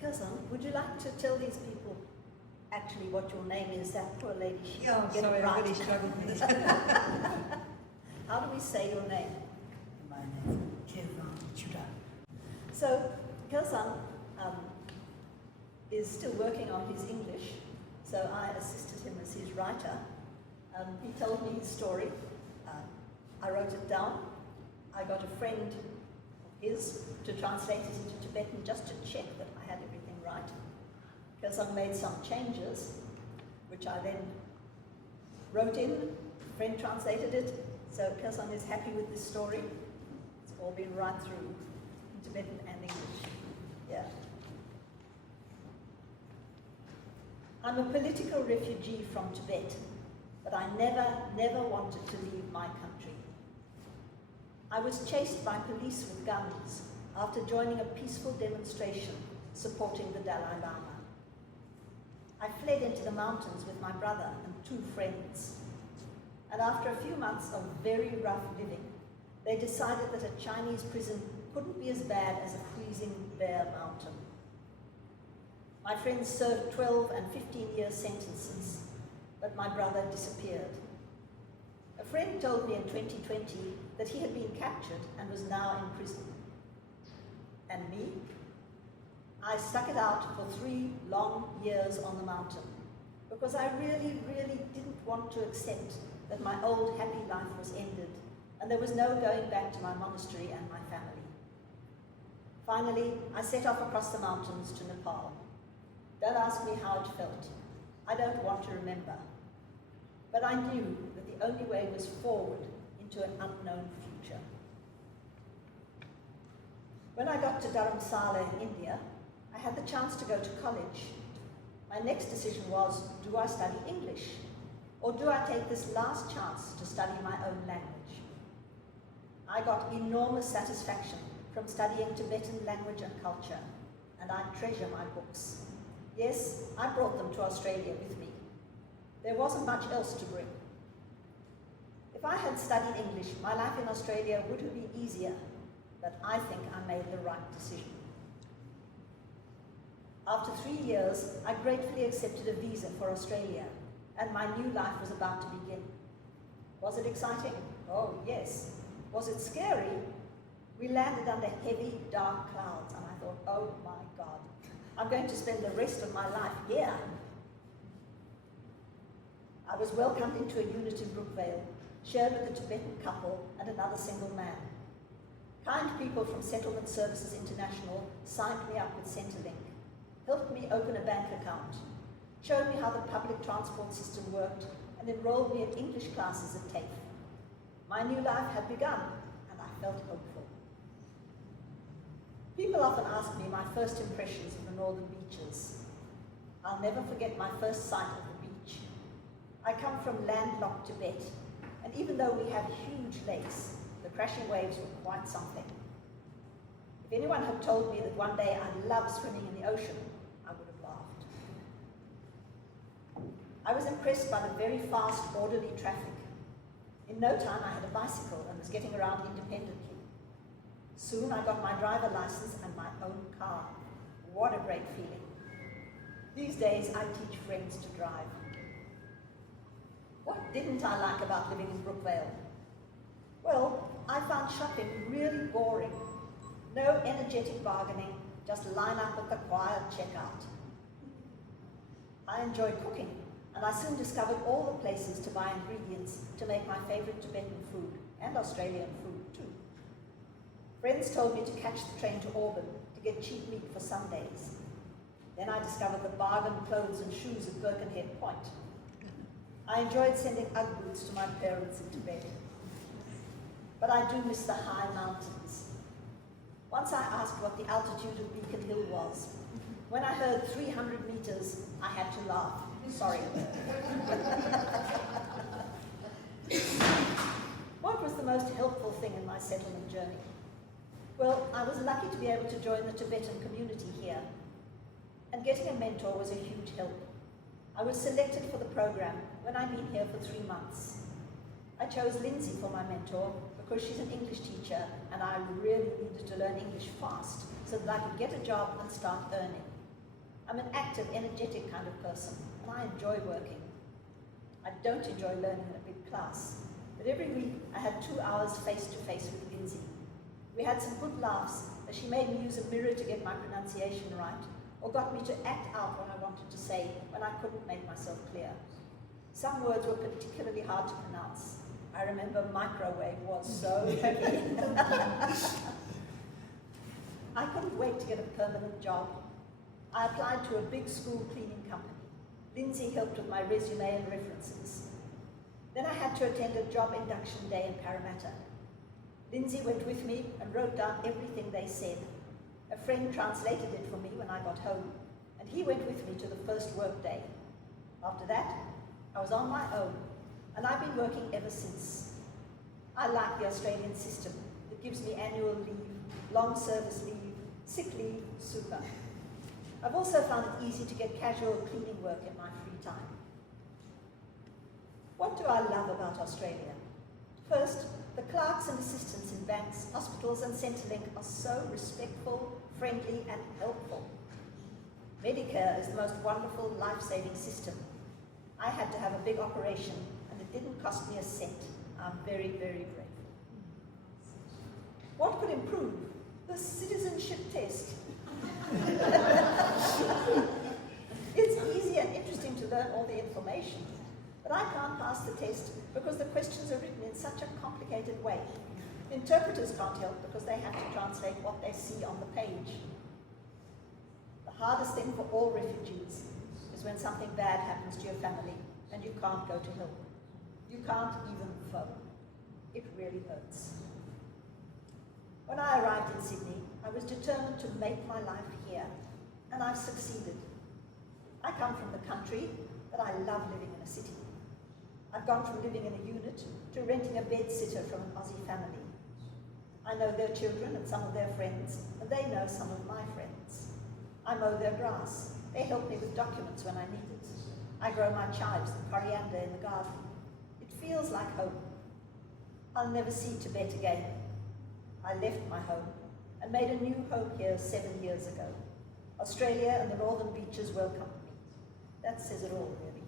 Kalsang, would you like to tell these people actually what your name is? That poor lady, she Yeah, didn't get sorry, it I right. really struggled with it. How do we say your name? My name is Kalsang Chuda. So, Kalsang is still working on his English, so I assisted him as his writer. He told me his story. I wrote it down. I got a friend of his to translate it into Tibetan just to check that I had everything right. Kalsang made some changes, which I then wrote in. A friend translated it, so Kalsang is happy with this story. It's all been right through in Tibetan and English. Yeah. I'm a political refugee from Tibet, but I never wanted to leave my country. I was chased by police with guns after joining a peaceful demonstration supporting the Dalai Lama. I fled into the mountains with my brother and 2 friends. And after a few months of very rough living, they decided that a Chinese prison couldn't be as bad as a freezing bare mountain. My friends served 12 and 15-year sentences, but my brother disappeared. A friend told me in 2020 that he had been captured and was now in prison. And me? I stuck it out for 3 long years on the mountain because I really didn't want to accept that my old happy life was ended and there was no going back to my monastery and my family. Finally, I set off across the mountains to Nepal. Don't ask me how it felt. I don't want to remember. But I knew that the only way was forward into an unknown future. When I got to Dharamsala in India, I had the chance to go to college. My next decision was, do I study English? Or do I take this last chance to study my own language? I got enormous satisfaction from studying Tibetan language and culture, and I treasure my books. Yes, I brought them to Australia with me. There wasn't much else to bring. If I had studied English, my life in Australia would have been easier, but I think I made the right decision. After 3 years, I gratefully accepted a visa for Australia, and my new life was about to begin. Was it exciting? Oh, yes. Was it scary? We landed under heavy, dark clouds, and I thought, oh my God, I'm going to spend the rest of my life here. I was welcomed into a unit in Brookvale, shared with a Tibetan couple and another single man. Kind people from Settlement Services International signed me up with Centrelink, helped me open a bank account, showed me how the public transport system worked, and enrolled me in English classes at TAFE. My new life had begun, and I felt hopeful. People often ask me my first impressions of the northern beaches. I'll never forget my first sight of the beach. I come from landlocked Tibet, and even though we have huge lakes, the crashing waves were quite something. If anyone had told me that one day I'd love swimming in the ocean, I would have laughed. I was impressed by the very fast, orderly traffic. In no time, I had a bicycle and was getting around independently. Soon, I got my driver license and my own car. What a great feeling. These days, I teach friends to drive. What didn't I like about living in Brookvale? Well, I found shopping really boring. No energetic bargaining, just line up at the quiet checkout. I enjoy cooking, and I soon discovered all the places to buy ingredients to make my favorite Tibetan food, and Australian food too. Friends told me to catch the train to Auburn to get cheap meat for Sundays. Then I discovered the bargain clothes and shoes at Birkenhead Point. I enjoyed sending Ugg boots to my parents in Tibet. But I do miss the high mountains. Once I asked what the altitude of Beacon Hill was. When I heard 300 meters, I had to laugh. Sorry. What was the most helpful thing in my settlement journey? Well, I was lucky to be able to join the Tibetan community here, and getting a mentor was a huge help. I was selected for the program when I'd been here for 3 months. I chose Lynsey for my mentor because she's an English teacher and I really needed to learn English fast so that I could get a job and start earning. I'm an active, energetic kind of person and I enjoy working. I don't enjoy learning in a big class, but every week I had 2 hours face-to-face with Lynsey. We had some good laughs as she made me use a mirror to get my pronunciation right, or got me to act out what I wanted to say when I couldn't make myself clear. Some words were particularly hard to pronounce. I remember microwave was so heavy. I couldn't wait to get a permanent job. I applied to a big school cleaning company. Lynsey helped with my resume and references. Then I had to attend a job induction day in Parramatta. Lynsey went with me and wrote down everything they said. A friend translated it for me when I got home, and he went with me to the first work day. After that, I was on my own, and I've been working ever since. I like the Australian system. It gives me annual leave, long service leave, sick leave, super. I've also found it easy to get casual cleaning work in my free time. What do I love about Australia? First, the clerks and assistants in banks, hospitals and Centrelink are so respectful, friendly and helpful. Medicare is the most wonderful, life-saving system. I had to have a big operation and it didn't cost me a cent. I'm very, very grateful. What could improve? The citizenship test. It's easy and interesting to learn all the information, but I can't pass the test because the questions are written in such a complicated way. Interpreters can't help because they have to translate what they see on the page. The hardest thing for all refugees is when something bad happens to your family and you can't go to help. You can't even phone. It really hurts. When I arrived in Sydney, I was determined to make my life here, and I've succeeded. I come from the country, but I love living in a city. I've gone from living in a unit to renting a bed sitter from an Aussie family. I know their children and some of their friends, and they know some of my friends. I mow their grass. They help me with documents when I need it. I grow my chives and coriander in the garden. It feels like home. I'll never see Tibet again. I left my home and made a new home here 7 years ago. Australia and the northern beaches welcomed me. That says it all, really.